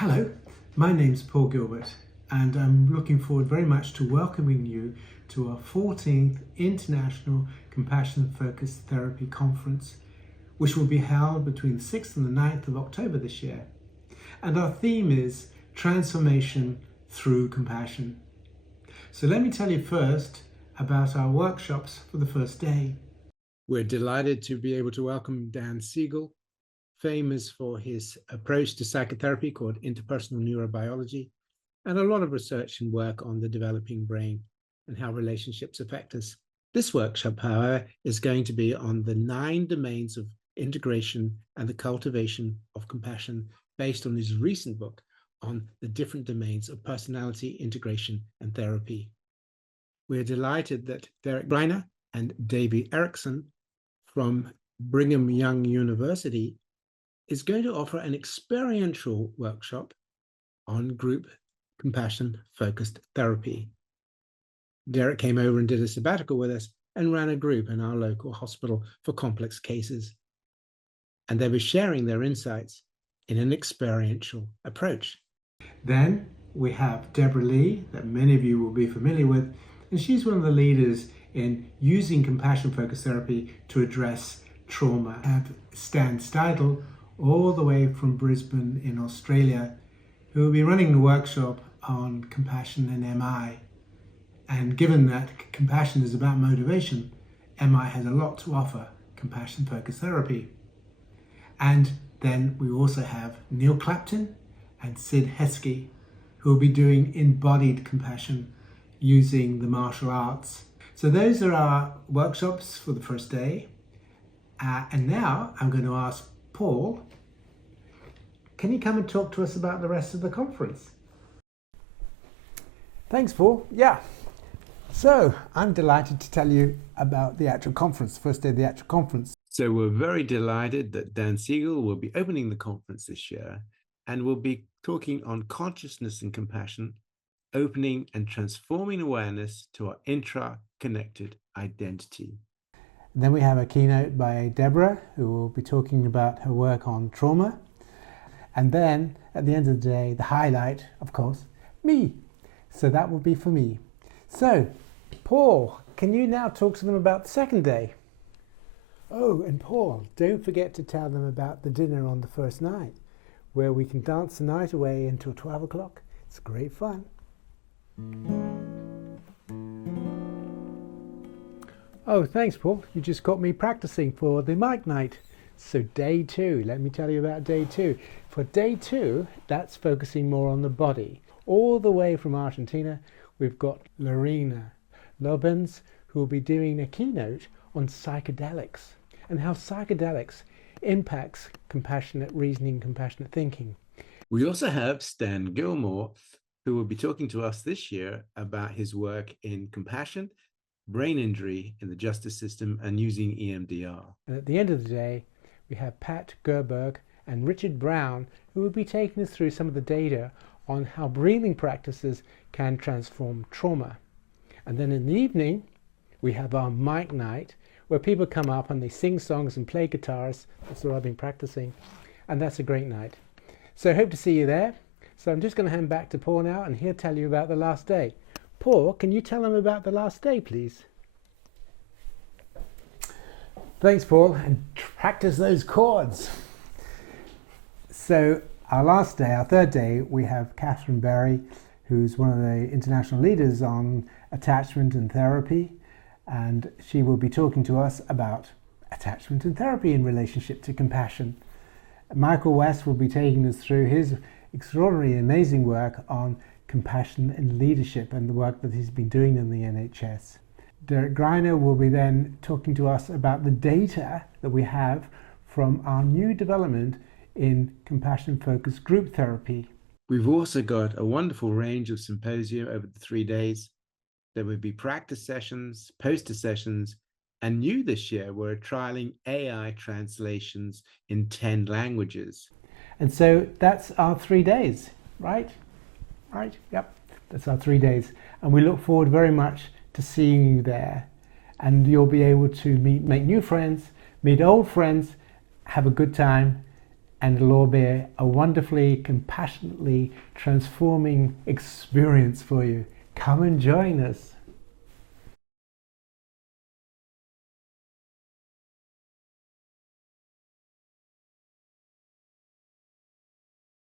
Hello, my name's Paul Gilbert and I'm looking forward very much to welcoming you to our 14th International Compassion Focused Therapy Conference, which will be held between the 6th and the 9th of October this year. And our theme is Transformation Through Compassion. So let me tell you first about our workshops for the first day. We're delighted to be able to welcome Dan Siegel, famous for his approach to psychotherapy called interpersonal neurobiology, and a lot of research and work on the developing brain and how relationships affect us. This workshop, however, is going to be on the 9 domains of integration and the cultivation of compassion, based on his recent book on the different domains of personality, integration, and therapy. We're delighted that Derek Greiner and Davey Erickson from Brigham Young University is going to offer an experiential workshop on group compassion-focused therapy. Derek came over and did a sabbatical with us and ran a group in our local hospital for complex cases. And they were sharing their insights in an experiential approach. Then we have Deborah Lee, that many of you will be familiar with, and she's one of the leaders in using compassion-focused therapy to address trauma. We have Stan Steidl, all the way from Brisbane in Australia, who will be running the workshop on compassion and MI. And given that compassion is about motivation, MI has a lot to offer compassion-focused therapy. And then we also have Neil Clapton and Sid Heskey, who will be doing embodied compassion using the martial arts. So those are our workshops for the first day. And now I'm going to ask Paul, can you come and talk to us about the rest of the conference? Thanks, Paul. Yeah. So I'm delighted to tell you about the actual conference, first day of the actual conference. So we're very delighted that Dan Siegel will be opening the conference this year and will be talking on consciousness and compassion, opening and transforming awareness to our intra-connected identity. And then we have a keynote by Deborah, who will be talking about her work on trauma. And then at the end of the day, the highlight, of course, me. So that will be for me. So, Paul, can you now talk to them about the second day? Oh, and Paul, don't forget to tell them about the dinner on the first night, where we can dance the night away until 12 o'clock. It's great fun. Oh, thanks, Paul. You just got me practicing for the mic night. So day 2, let me tell you about day 2. For day 2, that's focusing more on the body. All the way from Argentina, we've got Lorena Lobens, who will be doing a keynote on psychedelics and how psychedelics impacts compassionate reasoning, compassionate thinking. We also have Stan Gilmore, who will be talking to us this year about his work in compassion, brain injury in the justice system, and using EMDR. And at the end of the day, we have Pat Gerberg and Richard Brown, who will be taking us through some of the data on how breathing practices can transform trauma. And then in the evening, we have our mic night, where people come up and they sing songs and play guitars. That's what I've been practicing, and that's a great night. So I hope to see you there. So I'm just going to hand back to Paul now, and he'll tell you about the last day. Paul, can you tell them about the last day, please? Thanks, Paul, and practice those chords. So our last day, our third day, we have Catherine Berry, who's one of the international leaders on attachment and therapy, and she will be talking to us about attachment and therapy in relationship to compassion. Michael West will be taking us through his extraordinary, amazing work on compassion and leadership and the work that he's been doing in the NHS. Derek Greiner will be then talking to us about the data that we have from our new development in compassion-focused group therapy. We've also got a wonderful range of symposia over the 3 days. There will be practice sessions, poster sessions, and new this year, we're trialing AI translations in 10 languages. And so that's our 3 days, right? Right, yep, that's our 3 days. And we look forward very much to seeing you there. And you'll be able to make new friends, meet old friends, have a good time, and it'll all be a wonderfully, compassionately transforming experience for you. Come and join us.